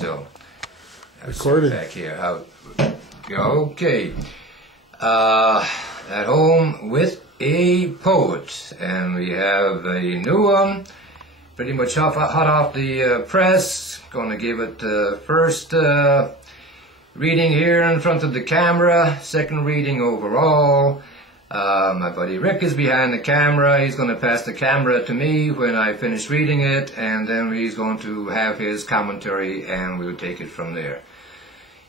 So, recording back here. Okay. At home with a poet, and we have a new one, pretty much hot off the press. Going to give it the first reading here in front of the camera, second reading overall. My buddy Rick is behind the camera. He's going to pass the camera to me when I finish reading it, and then he's going to have his commentary, and we'll take it from there.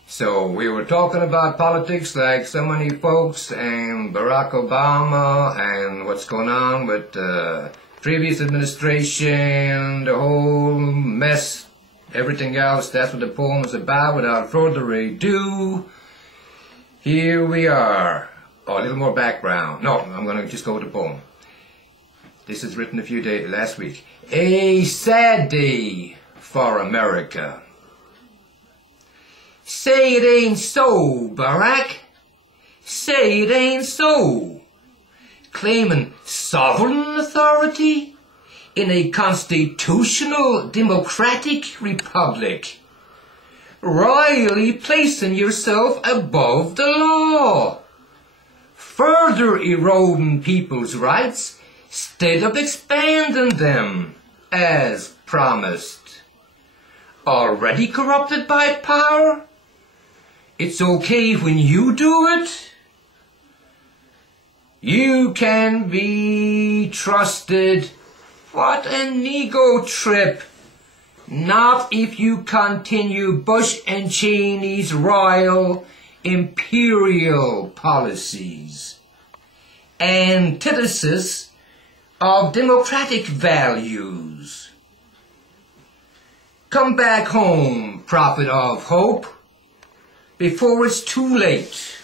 So we were talking about politics like so many folks, and Barack Obama, and what's going on with the previous administration, the whole mess, everything else. That's what the poem is about. Without further ado, here we are. Oh, a little more background. No, I'm going to just go with the poem. This is written last week. A sad day for America. Say it ain't so, Barack. Say it ain't so. Claiming sovereign authority in a constitutional democratic republic. Royally placing yourself above the law. Further eroding people's rights, instead of expanding them, as promised. Already corrupted by power? It's okay when you do it. You can be trusted. What an ego trip. Not if you continue Bush and Cheney's royal imperial policies, antithesis of democratic values. Come back home, prophet of hope, before it's too late.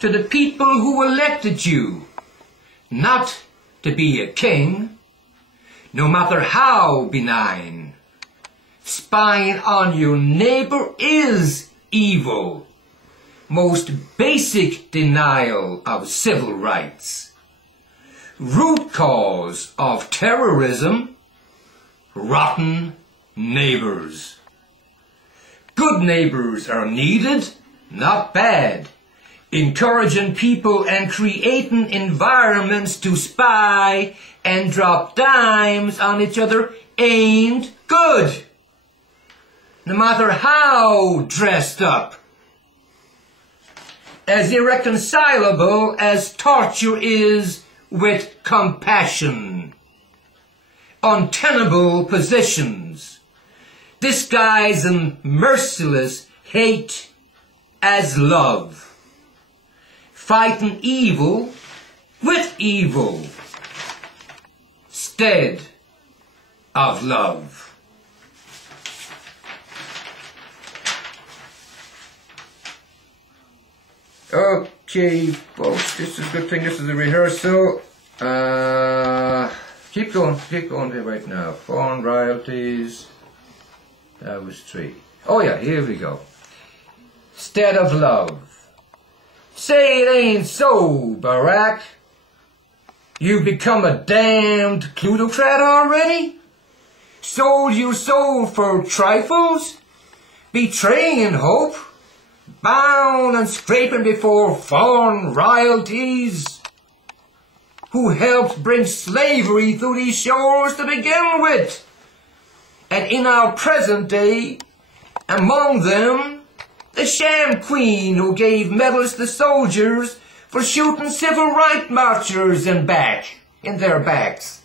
To the people who elected you, not to be a king, no matter how benign. Spying on your neighbor is evil. Most basic denial of civil rights. Root cause of terrorism, rotten neighbors. Good neighbors are needed, not bad. Encouraging people and creating environments to spy and drop dimes on each other ain't good. No matter how dressed up. As irreconcilable as torture is with compassion. Untenable positions. Disguising merciless hate as love. Fighting evil with evil. Instead of love. Okay, folks, this is a good thing. This is a rehearsal. Keep going here right now. Foreign royalties. That was 3. Oh yeah, here we go. Instead of love. Say it ain't so, Barack. You become a damned plutocrat already? Sold your soul for trifles? Betraying hope? Bound and scraping before foreign royalties, who helped bring slavery through these shores to begin with, and in our present day, among them, the sham queen who gave medals to soldiers for shooting civil rights marchers in their backs,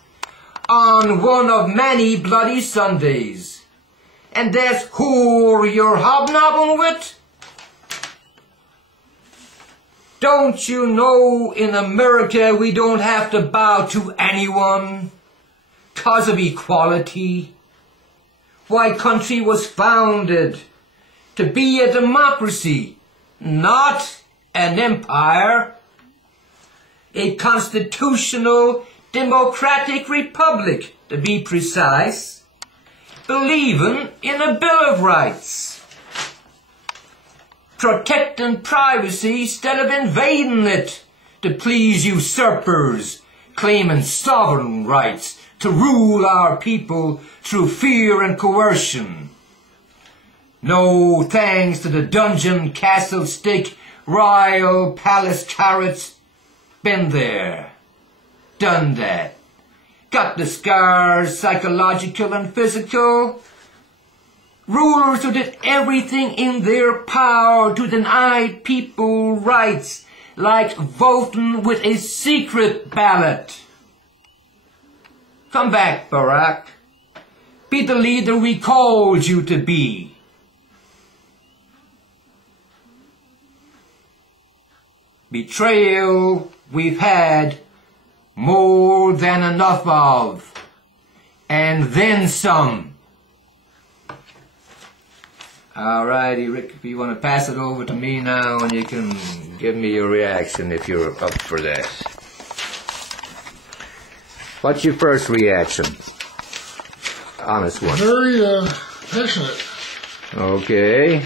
on one of many bloody Sundays, and that's who you're hobnobbing with? Don't you know in America we don't have to bow to anyone 'cause of equality? Why country was founded to be a democracy, not an empire. A constitutional democratic republic, to be precise, believing in a Bill of Rights. Protecting privacy instead of invading it to please usurpers, claiming sovereign rights to rule our people through fear and coercion. No thanks to the dungeon, castle stick, royal palace carrots. Been there, done that. Got the scars, psychological and physical. Rulers who did everything in their power to deny people rights, like voting with a secret ballot. Come back, Barack. Be the leader we called you to be. Betrayal we've had more than enough of, and then some. Alrighty, Rick, if you want to pass it over to me now, and you can give me your reaction if you're up for that. What's your first reaction? Honest one. Very passionate. Okay.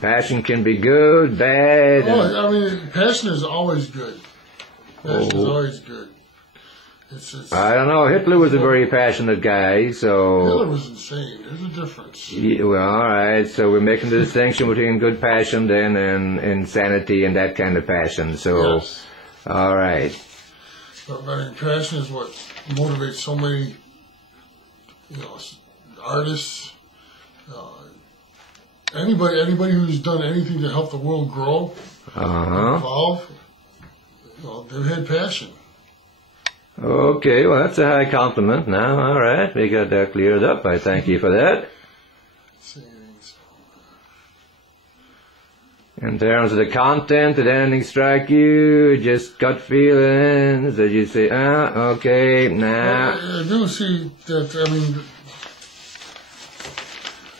Passion can be good, bad. Oh, I mean, passion is always good. Passion is always good. I don't know. Hitler was a very passionate guy, so... Hitler was insane. There's a difference. Yeah, well, all right. So we're making the distinction between good passion then and insanity and that kind of passion. So, yes. All right. But I mean, passion is what motivates so many, artists. Anybody who's done anything to help the world grow, evolve. They've had passion. Okay, well, that's a high compliment now. All right, we got that cleared up. I thank you for that. In terms of the content, did anything strike you? Just gut feelings? Did you say, okay, nah? Well, I do see that, I mean,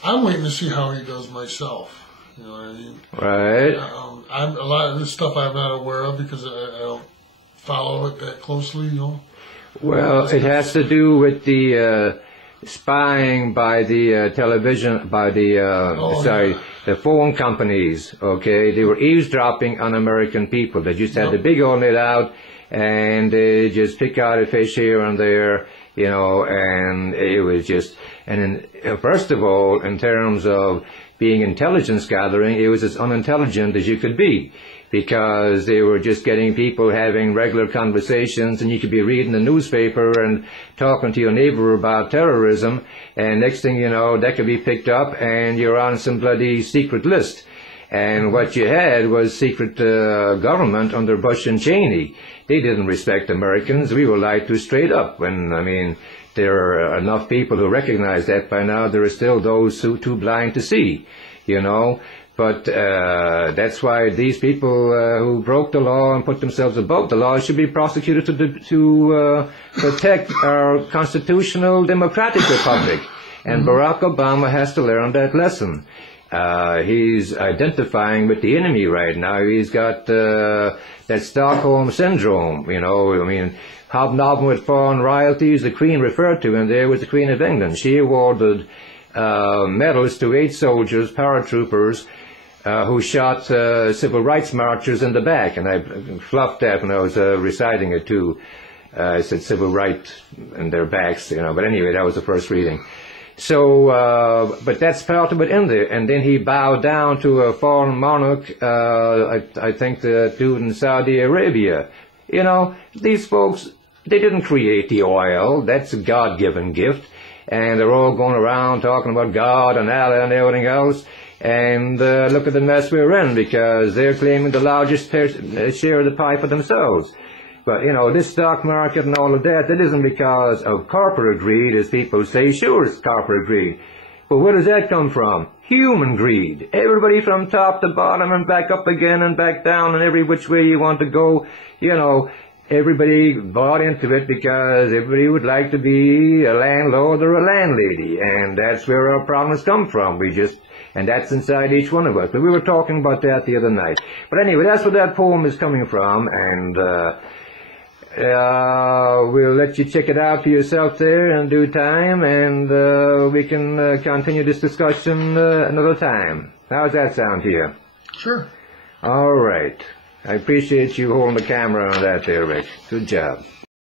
I'm waiting to see how he does myself. You know what I mean? Right. A lot of this stuff I'm not aware of because I don't follow it that closely, Well, it has to do with the spying by the television, by the, the phone companies, okay? They were eavesdropping on American people. They just had the big old net out, and they just pick out a fish here and there, and it was just, and then, first of all, in terms of being intelligence gathering, it was as unintelligent as you could be, because they were just getting people having regular conversations, and you could be reading the newspaper and talking to your neighbor about terrorism, and next thing you know, that could be picked up and you're on some bloody secret list. And what you had was secret government under Bush and Cheney. They didn't respect Americans. We were lied to straight up. And I mean, there are enough people who recognize that by now. There are still those who too blind to see, But that's why these people who broke the law and put themselves above the law should be prosecuted to protect our constitutional democratic republic. And Barack Obama has to learn that lesson. He's identifying with the enemy right now. He's got that Stockholm syndrome, I mean, hobnobbing with foreign royalties. The Queen referred to him there was the Queen of England. She awarded medals to 8 soldiers, paratroopers, who shot civil rights marchers in the back. And I fluffed that when I was reciting it too. I said civil rights in their backs, But anyway, that was the first reading. So, but that's part of it in there. And then he bowed down to a foreign monarch, I think the dude in Saudi Arabia. These folks, they didn't create the oil. That's a God-given gift. And they're all going around talking about God and Allah and everything else. And look at the mess we're in, because they're claiming the largest share of the pie for themselves. But, this stock market and all of that, that isn't because of corporate greed, as people say. Sure, it's corporate greed. But where does that come from? Human greed. Everybody from top to bottom and back up again and back down and every which way you want to go, everybody bought into it because everybody would like to be a landlord or a landlady. And that's where our problems come from. And that's inside each one of us. But we were talking about that the other night. But anyway, that's where that poem is coming from. And we'll let you check it out for yourself there in due time. And we can continue this discussion another time. How does that sound to you? Sure. All right. I appreciate you holding the camera on that there, Rick. Good job.